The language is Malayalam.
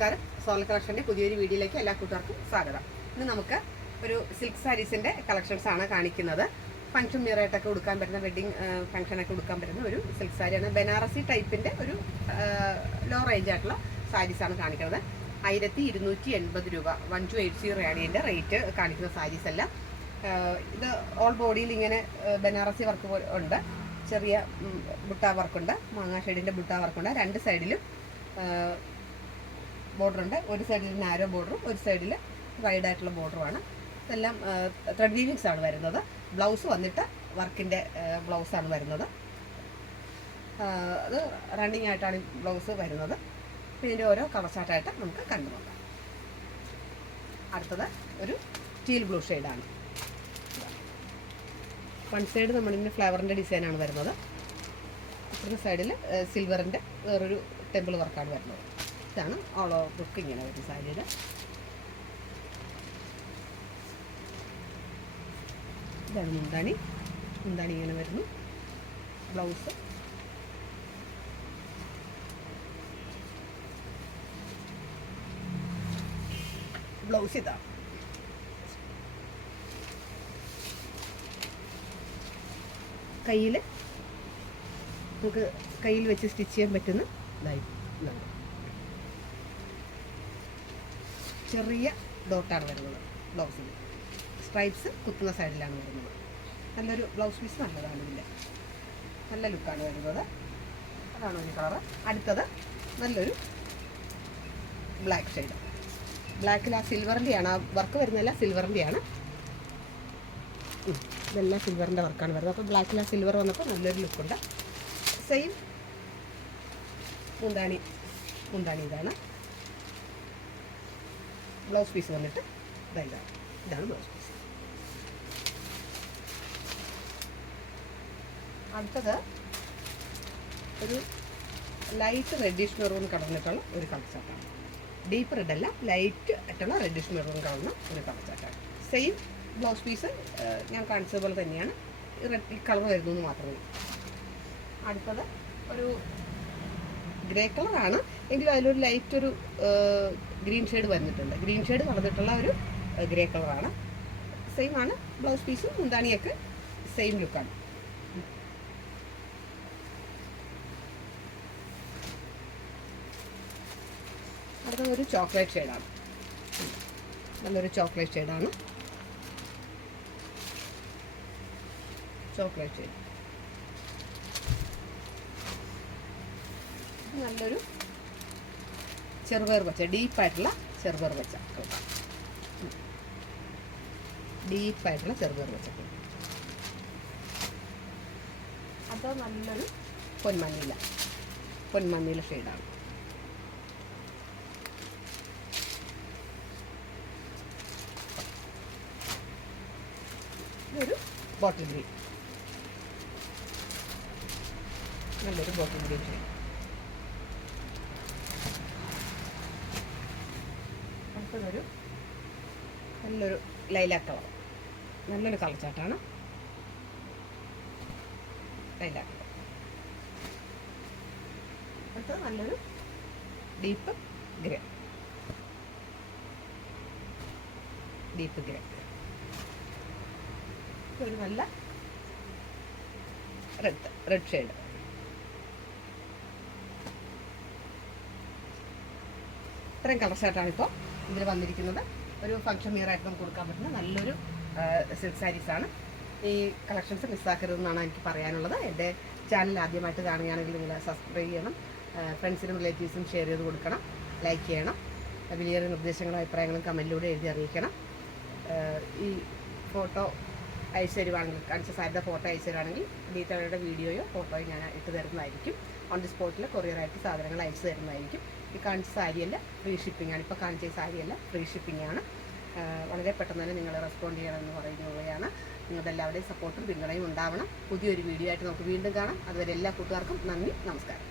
നമസ്കാരം. സോണൽ കളക്ഷൻ്റെ പുതിയൊരു വീഡിയോയിലേക്ക് എല്ലാ കൂട്ടുകാർക്കും സ്വാഗതം. ഇന്ന് നമുക്ക് ഒരു സിൽക്ക് സാരീസിൻ്റെ കളക്ഷൻസ് ആണ് കാണിക്കുന്നത്. ഫംഗ്ഷൻ മിയറായിട്ടൊക്കെ കൊടുക്കാൻ പറ്റുന്ന, വെഡ്ഡിങ് ഫംഗ്ഷനൊക്കെ കൊടുക്കാൻ പറ്റുന്ന ഒരു സിൽക്ക് സാരിയാണ്. ബനാറസി ടൈപ്പിൻ്റെ ഒരു ലോ റേഞ്ച് ആയിട്ടുള്ള സാരീസാണ് കാണിക്കുന്നത്. 1280 രൂപ, 1280 ആണ് ഇതിൻ്റെ റേറ്റ് കാണിക്കുന്ന സാരീസ് എല്ലാം. ഇത് ഓൾ ബോഡിയിൽ ഇങ്ങനെ ബനാറസി വർക്ക് ഉണ്ട്, ചെറിയ ബുട്ട വർക്കുണ്ട്, മാങ്ങാ ഷെയ്ഡിൻ്റെ ബുട്ട വർക്കുണ്ട്. രണ്ട് സൈഡിലും ബോർഡർ ഉണ്ട്. ഒരു സൈഡിൽ നാരോ ബോർഡറും ഒരു സൈഡിൽ വൈഡായിട്ടുള്ള ബോർഡറുമാണ്. ഇതെല്ലാം ത്രെഡ് വീവിങ്സ് ആണ് വരുന്നത്. ബ്ലൗസ് വന്നിട്ട് വർക്കിൻ്റെ ബ്ലൗസാണ് വരുന്നത്. അത് റണ്ണിങ് ആയിട്ടാണ് ബ്ലൗസ് വരുന്നത്. പിന്നെ ഇതിൻ്റെ ഓരോ കളർ ചാർട്ടായിട്ട് നമുക്ക് കണ്ടു നോക്കാം. അടുത്തത് ഒരു ടീൽ ബ്ലൂ ഷെയ്ഡാണ്. വൺ സൈഡ് നമ്മളിതിൻ്റെ ഫ്ലവറിൻ്റെ ഡിസൈനാണ് വരുന്നത്. ഇപ്പുറത്തെ സൈഡിൽ സിൽവറിൻ്റെ വേറൊരു ടെമ്പിൾ വർക്കാണ് വരുന്നത്. ഇതാണ് ഓൾ ഓവർ ബുക്ക് ഇങ്ങനെ വരുന്ന സാരിയുടെ. ഇതാണ് മുന്താണി. മുന്താണി ഇങ്ങനെ വരുന്നു. ബ്ലൗസ് ഇതാ. നമുക്ക് കയ്യിൽ വെച്ച് സ്റ്റിച്ച് ചെയ്യാൻ പറ്റുന്ന ഇതായി. ചെറിയ ഡോട്ടാണ് വരുന്നത്. ബ്ലൗസിൽ സ്ട്രൈപ്സ് കുത്തുന്ന സൈഡിലാണ് വരുന്നത്. നല്ലൊരു ബ്ലൗസ് പീസ്, നല്ലതാണ്. ഇതിൽ നല്ല ലുക്കാണ് വരുന്നത്. അതാണ് ഒരു കളറ്. അടുത്തത് നല്ലൊരു ബ്ലാക്ക് ഷെയ്ഡ്. ബ്ലാക്കിൽ ആ സിൽവറിൻ്റെയാണ്, ആ വർക്ക് വരുന്നതല്ല, സിൽവറിൻ്റെയാണ്. ഇതെല്ലാം സിൽവറിൻ്റെ വർക്കാണ് വരുന്നത്. അപ്പോൾ ബ്ലാക്കിൽ ആ സിൽവർ വന്നപ്പോൾ നല്ലൊരു ലുക്കുണ്ട്. സെയിം മുന്താണി ഇതാണ്. ബ്ലൗസ് പീസ് വന്നിട്ട് ഇതാണ് ബ്ലൗസ് പീസ്. അടുത്തത് ഒരു ലൈറ്റ് റെഡിഷ് മെറൂൺ കടന്നിട്ടുള്ള ഒരു കളർ ചാർട്ടാണ്. ഡീപ്പ് റെഡ് അല്ല, ലൈറ്റ് ആയിട്ടുള്ള റെഡിഷ് മെറൂൺ കടന്ന ഒരു കളർ ചാർട്ടാണ്. സെയിം ബ്ലൗസ് പീസ് ഞാൻ കാണിച്ചതുപോലെ തന്നെയാണ്. റെഡ് കളർ വരുന്നത് മാത്രമേ. അടുത്തത് ഒരു ഗ്രേ കളറാണ്, എങ്കിലും അതിലൊരു ലൈറ്റ് ഒരു ഗ്രീൻ ഷെയ്ഡ് വന്നിട്ടുണ്ട്. ഗ്രീൻ ഷെയ്ഡ് കളഞ്ഞിട്ടുള്ള ഒരു ഗ്രേ കളറാണ്. സെയിം ആണ് ബ്ലൗസ് പീസും മുന്താണിയൊക്കെ സെയിം ലുക്കാണ്. അടുത്തത് ഒരു ചോക്ലേറ്റ് ഷെയ്ഡാണ്. നല്ലൊരു ചോക്ലേറ്റ് ഷെയ്ഡാണ്. ചോക്ലേറ്റ് ഷെയ്ഡ് നല്ലൊരു ചെറുപയർ പച്ച, ഡീപ്പായിട്ടുള്ള ചെറുപയർ പച്ച, ഡീപ്പായിട്ടുള്ള ചെറുപയർ പച്ച. അത് നല്ലൊരു പൊന്മഞ്ഞില ഷെയ്ഡാണ്. ഇതൊരു ബോട്ടിൽ ഗ്രീൻ, നല്ലൊരു ബോട്ടിൽ ഗ്രീൻ ഷെയ്ഡ്. അടുത്തതൊരു നല്ലൊരു ലൈലാക്ക് കളർ, നല്ലൊരു കളർ ചാർട്ടാണ്. ലൈലാക്ക്. അടുത്തത് നല്ലൊരു ഡീപ്പ് ഗ്രേ. ഒരു നല്ല റെഡ് ഷെയ്ഡ്. ഇത്രയും കളർ ചാർട്ടാണ് ഇപ്പോൾ ഇതിൽ വന്നിരിക്കുന്നത്. ഒരു ഫംഗ്ഷൻ മിയറായിട്ട് നമുക്ക് കൊടുക്കാൻ പറ്റുന്ന നല്ലൊരു സിൽക്ക് സാരീസാണ്. ഈ കളക്ഷൻസ് മിസ്സാക്കരുതെന്നാണ് എനിക്ക് പറയാനുള്ളത്. എൻ്റെ ചാനൽ ആദ്യമായിട്ട് കാണുകയാണെങ്കിൽ നിങ്ങൾ സബ്സ്ക്രൈബ് ചെയ്യണം, ഫ്രണ്ട്സിനും റിലേറ്റീവ്സിനും ഷെയർ ചെയ്ത് കൊടുക്കണം, ലൈക്ക് ചെയ്യണം. വലിയ നിർദ്ദേശങ്ങളും അഭിപ്രായങ്ങളും കമൻറ്റിലൂടെ എഴുതി അറിയിക്കണം. ഈ ഫോട്ടോ അയച്ചു തരുവാണെങ്കിൽ, കാണിച്ച സാരിയുടെ ഫോട്ടോ അയച്ചു തരുവാണെങ്കിൽ ഡീറ്റെയിൽഡ് വീഡിയോയോ ഫോട്ടോയോ ഞാൻ ഇട്ട് തരുന്നതായിരിക്കും. ഓൺ ദി സ്പോട്ടിൽ കൊറിയറായിട്ട് സാധനങ്ങൾ അയച്ചു തരുന്നതായിരിക്കും. ഈ കാണിച്ച സാരിയല്ല, ഫ്രീ ഷിപ്പിംഗ് ആണ്. ഇപ്പോൾ കാണിച്ച സാരിയല്ല, ഫ്രീ ഷിപ്പിംഗ് ആണ്. വളരെ പെട്ടെന്ന് തന്നെ നിങ്ങൾ റെസ്പോണ്ട് ചെയ്യണമെന്ന് പറയുന്നതാണ്. നിങ്ങളുടെ എല്ലാവരുടെയും സപ്പോർട്ടും പിന്തുണയും ഉണ്ടാവണം. പുതിയൊരു വീഡിയോ ആയിട്ട് നമുക്ക് വീണ്ടും കാണാം. അതുവരെ എല്ലാ കൂട്ടുകാർക്കും നന്ദി, നമസ്കാരം.